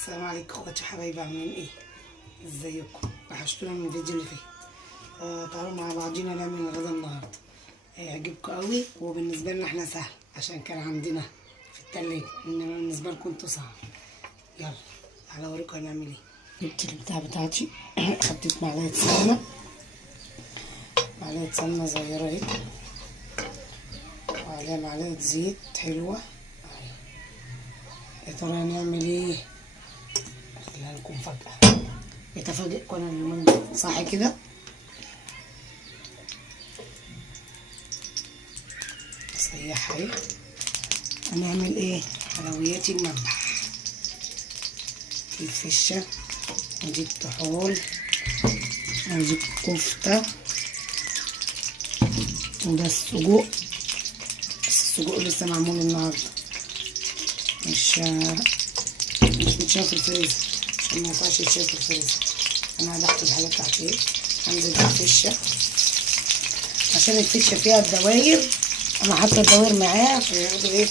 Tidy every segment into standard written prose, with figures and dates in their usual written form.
السلام عليكم اخواتي حبايبي، عاملين ايه؟ ازيكم؟ وحشتونا من الفيديو اللي فات. تعالوا مع بعضينا نعمل الغدا النهارده. هيعجبكم قوي، وبالنسبه لنا احنا سهل عشان كان عندنا في التلاجة، انما بالنسبه لكم انتوا صعب. يلا تعالوا اوريكم هنعمل ايه. جبت البتاع بتاعتي حطيت معلقه سمنه صغيره اهي، وعليها معلقه زيت حلوه. يا ترى هنعمل ايه؟ خليها لكم فجأة، بتفاجئكم انا اليومين دول، صح كده؟ صيحها اهي. هنعمل ايه؟ حلويات المذبح. دي الفشة، ودي الطحال، ودي الكفتة، وده السجق. بس السجق لسه معمول النهارده، مش متشاف في الفريزر عشان ما ينفعش يتشاف في الفريزر. انا هدخل الحاجه بتاعتي ايه، هنزل بالفشه عشان الفشه فيها الدواير. انا حاطه الدواير معاها فياخدوا ايه،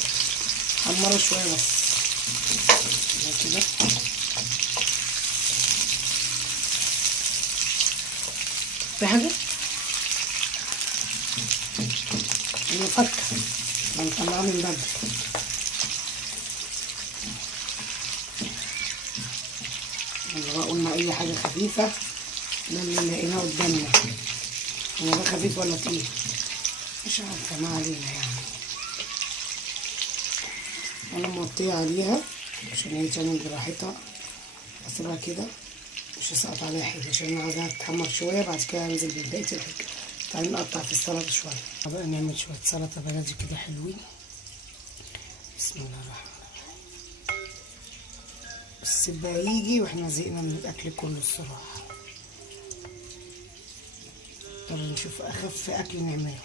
حمروا شويه بس كده. في حاجه انا فكر هنطلعها من بدري. قلنا اي حاجه خفيفه، ده اللي لقيناه قدامنا. هو ده خفيف ولا تقيل؟ مش عارفه، ما علينا يعني. انا موطيه عليها عشان هي تعمل براحتها، هسيبها كده مش هسقط عليها حاجه عشان انا عايزاها تتحمر شويه. بعد كده هنزل ببقيه الحاجه. تعالوا نقطع في السلطه شويه. بقى نعمل شويه سلطه بلدي كده حلوين. بسم الله الرحمن الرحيم. بس بقى يجي واحنا زهقنا من الاكل كله الصراحه، نضطر نشوف اخف اكل نعمله.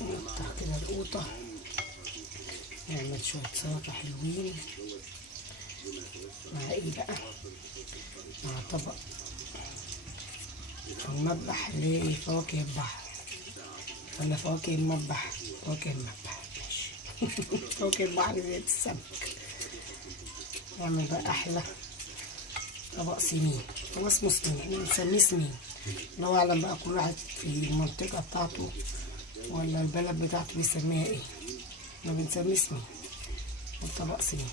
نقطع كده القوطه، نعمل شويه سلطه حلوين. مع ايه بقى؟ مع طبق المذبح لفواكه البحر، ولا فواكه المذبح؟ فواكه المذبح ماشي. فواكه البحر زيت السمك. نعمل بقى احلى طبق سمين. هو اسمه سمين، احنا بنسميه سمين. الله اعلم بقى كل واحد في المنطقه بتاعته ولا البلد بتاعته بيسميها ايه. احنا بنسميه سمين، والطبق سمين.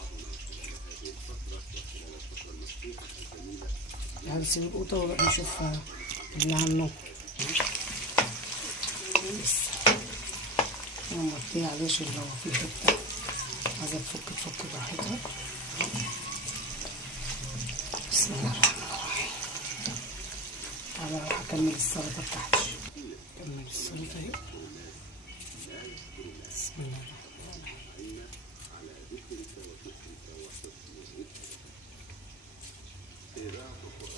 يعني نسيب القوطه ونروح نشوف اللي عنه لسه. انا مغطيه عليه عشان لو في حته عايزه تفك براحتها. بسم الله الرحمن الرحيم. تعالى اروح اكمل السلطه بتاعتي. اكمل السلطه اهي. بسم الله الرحمن الرحيم.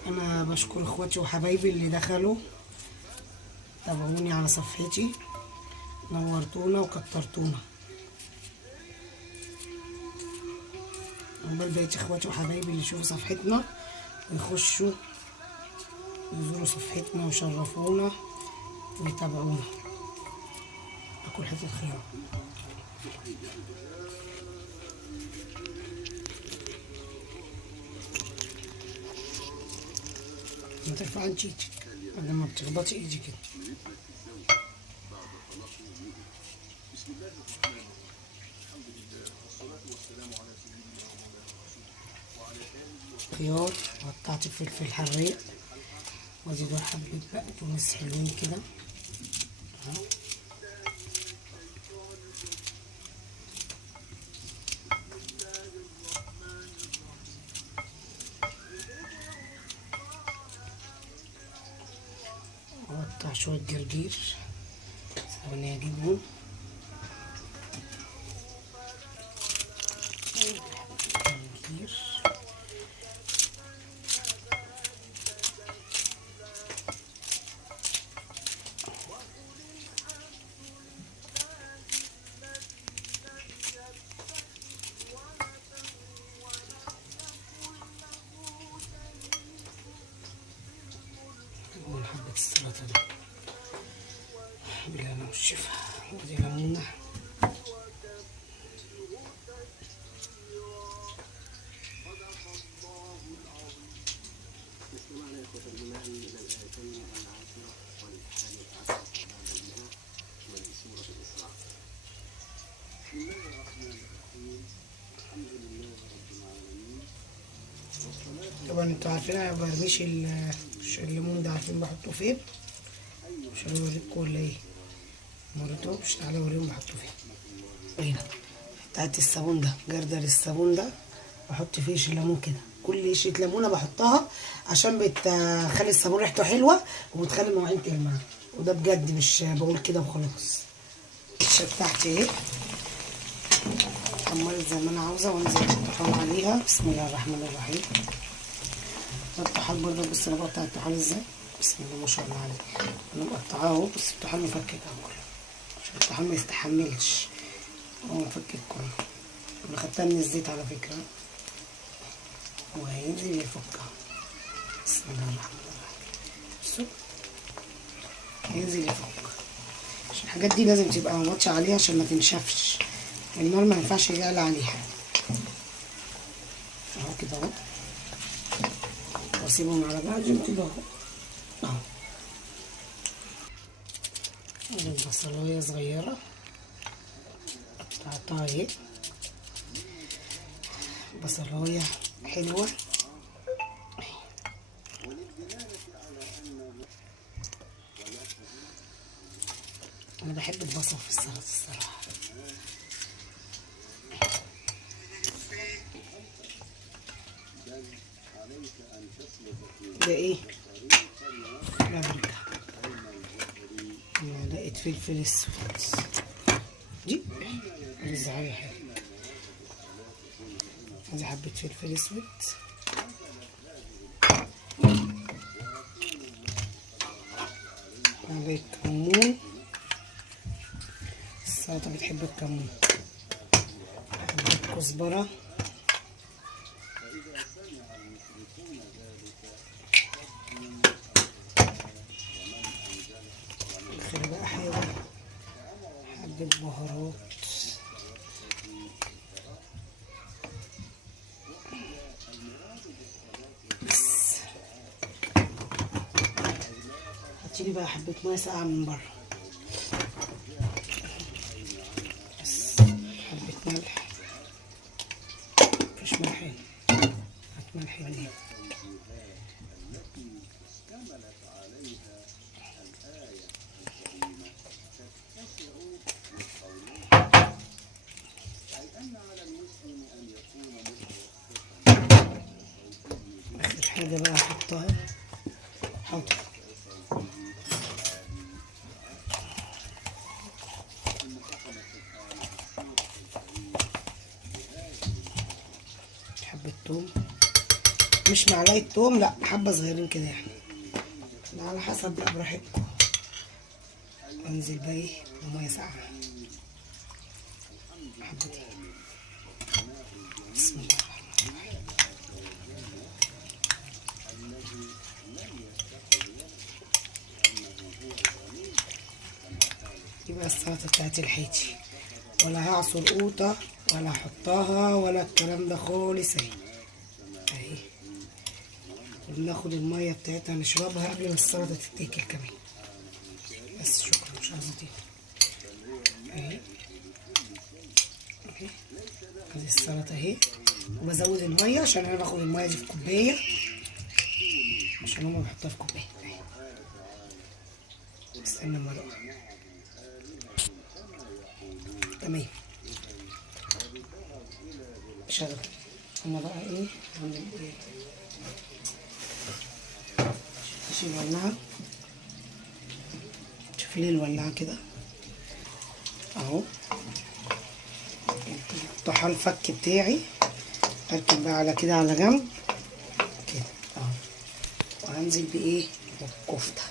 انا بشكر اخواتي وحبايبي اللي دخلوا تابعوني على صفحتي، نورتونا وكترتونا. عقبال بقية اخواتي وحبايبي اللي يشوفوا صفحتنا ويخشوا يزوروا صفحتنا ويشرفونا ويتابعونا. اكل حته خيار. ما ترفعش ايدك قبل ما بتخبطي ايدي كده. خيار، وقطعت فلفل حراق، وادي دول حبة بقدونس حلوين كده اهو. وقطع شوية جرجير، ثواني اجيبهم. جرجير، من حبة السلطة دي بالهنا والشفا. ودي ليمونة طبعا انتوا عارفين انا برميش الليمون ده، عارفين بحطه فين؟ مش هوريكم ولا ايه؟ موريتهمش، تعالى اوريهم بحطه فين. هنا بتاعت الصابون ده، جردل الصابون ده بحط فيه قشر ليمون كده، كل قشرة ليمونة بحطها عشان بتخلي الصابون ريحته حلوة وبتخلي المواعين تلمع، وده بجد مش بقول كده وخلاص. الشطة بتاعتي اهي حمرت زي ما انا عاوزة، وانزل بالطحال عليها. بسم الله الرحمن الرحيم. الطحال برضه بص انا بقطع الطحال ازاي، بسم الله ما شاء الله عليه. انا مقطعاه اهو، بس الطحال مفكك اهو عشان الطحال ما يستحملش، هو مفكك كله. انا خدتها من الزيت على فكرة، وهينزل يفكها. بسم الله الرحمن الرحيم. بصوا هينزل يفك، عشان الحاجات دي لازم تبقى مغطية عليها عشان ما تنشفش، النار ما ينفعش يعلى عليها اهو كده اهو، واسيبهم على بعض كده اهو. البصلايه صغيره قطعتها اهي، بصلايه حلوه. انا بحب البصل في السلطه الصراحه. ده ايه؟ بابريكا، معلقه فلفل اسود دي رزعيه حلوه، عايزه حبه فلفل اسود، معلقه كمون، السلطه بتحب الكمون، حبه كزبره، اخر بقى حاجه حبه بهارات، هاتيلي بقى حبه ميه ساقعه من بره، بس حبه ملح، مفيش ملح هنا، هات ملح هنا. اخر حاجه بقى احطها، حاضر، حبه توم، مش معلقه توم، لا حبه صغيرين كده يعني، على حسب بقى براحتكم. انزل بقى ايه بميه ساقعه حبتين. بسم الله الرحمن الرحيم. دي بقى السلطه بتاعتي الحيتي، ولا هعصر قوطه ولا هحطها ولا الكلام ده خالص. اهي وبناخد الميه بتاعتها نشربها قبل ما السلطه تتاكل كمان. بس شكرا، مش عايزه تاني. اهي اهي ادي السلطه اهي، وبزود الميه عشان انا باخد الميه دي في كوبايه، عشان هما بيحطوها في كوبايه. استنى اما ادوق. تمام شغل. انا بقى ايه هعمل ايه، اشيل الولاعه، شوفي لي الولاعه كده اهو، الطحال الفك بتاعي اركب بقى على كده على جنب كده اهو، وهنزل بايه بالكفته.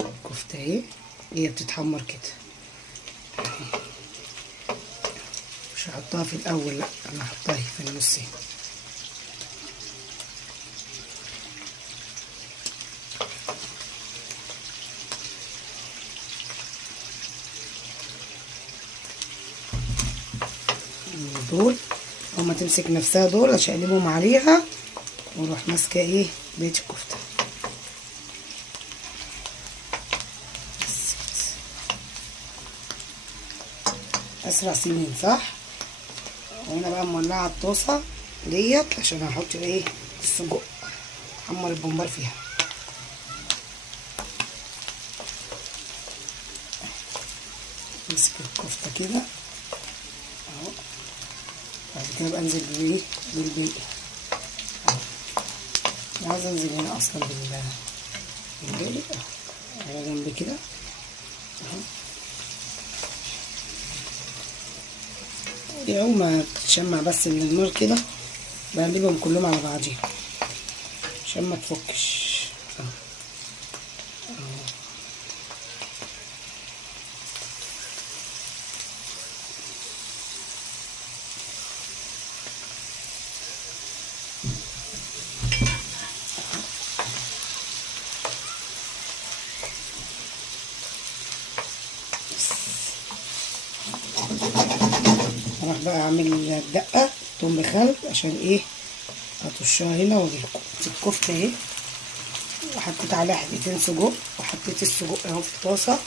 الكفته اهي هي بتتحمر كده، مش هحطها في الاول، لا انا هحطها في النص هنا. طول، هما تمسك نفسها دول اشقلبهم عليها واروح ماسكه ايه بقيه الكفته. اسرع سنين صح. وانا بقى مولعه الطاسه ديت عشان هحط ايه السجق، احمر البمبار فيها. امسك الكفته كده اهو، بعد كده بقى انزل بايه بالباقي اهو. عايزه انزل هنا اصلا بالباقي على جنب كده اهو. يوم ما تشمع بس من النار كده بقلبهم كلهم على بعضيهم عشان ما تفكش اهو. هروح بقى اعمل الدقه توم بخل عشان ايه هطشها هنا واجيلكم. الكفته اهي وحطيت عليها حتتين سجق، وحطيت السجق اهو في الطاسه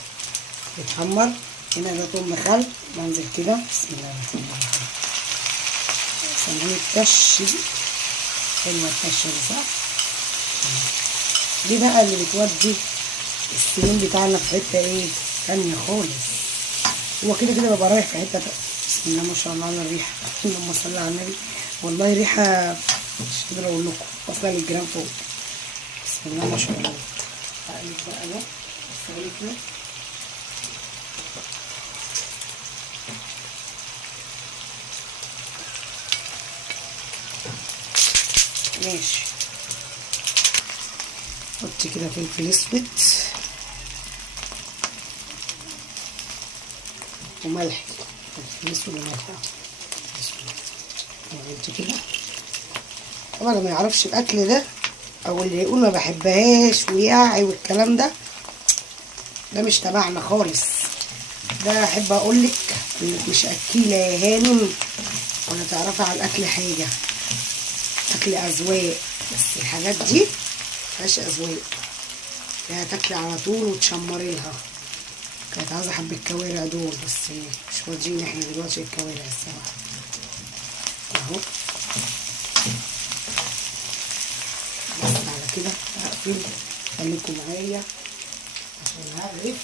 بيتحمر. هنا ده توم بخل، بنزل كده بسم الله الرحمن الرحيم عشان التش دي حلوه التشه دي صح. دي بقى اللي بتودي السمين بتاعنا في حته ايه تانيه خالص. هو كده كده ببقى رايح في حته بسم الله ما شاء الله على الريحه، اللهم صل على النبي. والله ريحه مش قادره اقول لكم واصله للجيران فوق. بسم الله ما شاء الله. هقلب بقى ده بس كده ماشي. حط كده فلفل اسود وملح، فلفل اسود وملح عملت كده. طبعا اللي ما يعرفش الاكل ده او اللي يقول ما بحبهاش وياعي والكلام ده مش تبعنا خالص. ده احب اقولك انك مش اكيله يا هانم ولا تعرفي على الاكل حاجه. اكل اذواق، بس الحاجات دي مفيهاش اذواق، فيها تاكلي على طول وتشمري لها. كانت عايزه حبه كوارع دول بس مش فاضيين احنا دلوقتي الكوارع الصراحه اهو. بس على كده هقفل، خليكم معايا عشان هغرف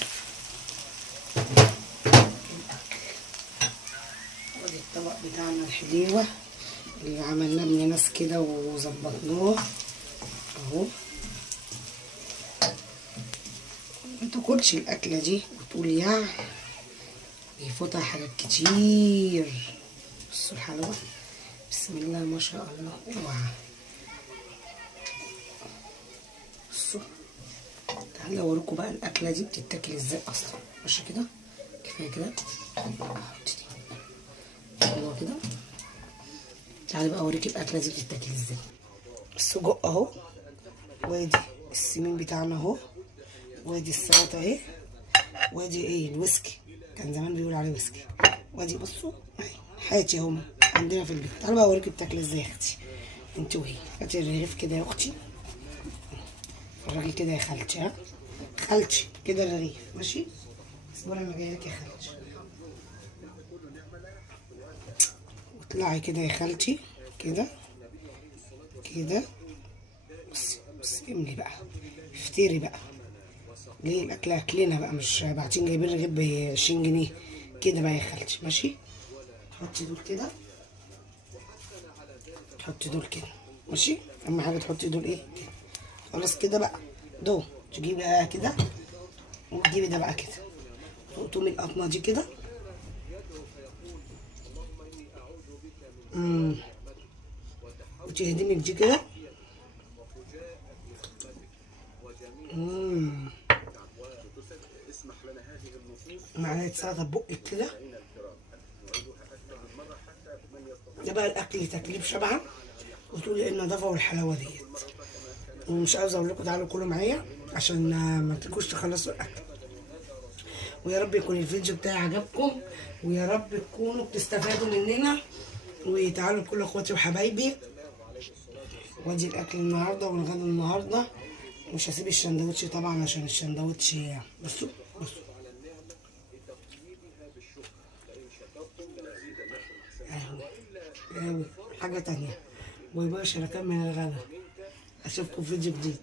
الاكل. ودي الطبق بتاعنا الحليوه اللي عملناه بنناس كده وظبطناه اهو. ما تاكلش الاكله دي وتقول يا بيفوتها حاجات كتير. بصوا الحلاوه بسم الله ما شاء الله. اوعى بصوا، تعالوا اوريكم بقى الاكله دي بتتاكل ازاي اصلا. ماشي كده كفايه كده حلوه كده. تعالوا بقى اوريكم الاكله دي بتتاكل ازاي. السجق اهو، وادي السمين بتاعنا اهو، وادي السلطه اهي، وادي ايه الويسكي كان زمان بيقول عليه ويسكي. وادي بصوا حياتي اهو عندنا في البيت. تعالوا بقى اوريكم بتاكل ازاي يا اختي انت وهي. هاتي الرغيف كده يا اختي، الراجل كده يا خالتي. ها خالتي كده الرغيف ماشي. اصبري انا جايه لك يا خالتي. واطلعي كده يا خالتي كده كده. بس املي بقى، افتري بقى. ليه الاكل اكلنا بقى، مش باعتين جايبين رغيف ب 20 جنيه كده بقى يا خالتي ماشي. تحطي دول كده، تحطي دول كده ماشي. اهم حاجه تحطي دول ايه كده. خلاص كده بقى دول تجيبي بقى كده وتجيبي ده بقى كده تقطمي القطمه دي كده. وتهدمي دي كده. معلقه سلطه ببقك كده. ده بقى الاكل اللي تاكليه بشبعه وتقولي ايه النظافه والحلاوه ديت. ومش عاوزه اقول لكم تعالوا كلوا معايا عشان ما تجوش تخلصوا الاكل. ويا رب يكون الفيديو بتاعي عجبكم، ويا رب تكونوا بتستفادوا مننا. وتعالوا كل اخواتي وحبايبي، وادي الاكل النهارده والغدا النهارده. مش هسيب الشندوتش طبعا عشان الشندوتش. بصوا بصوا اهو حاجه تانية. باي باي عشان اكمل الغدا. اشوفكم في فيديو جديد.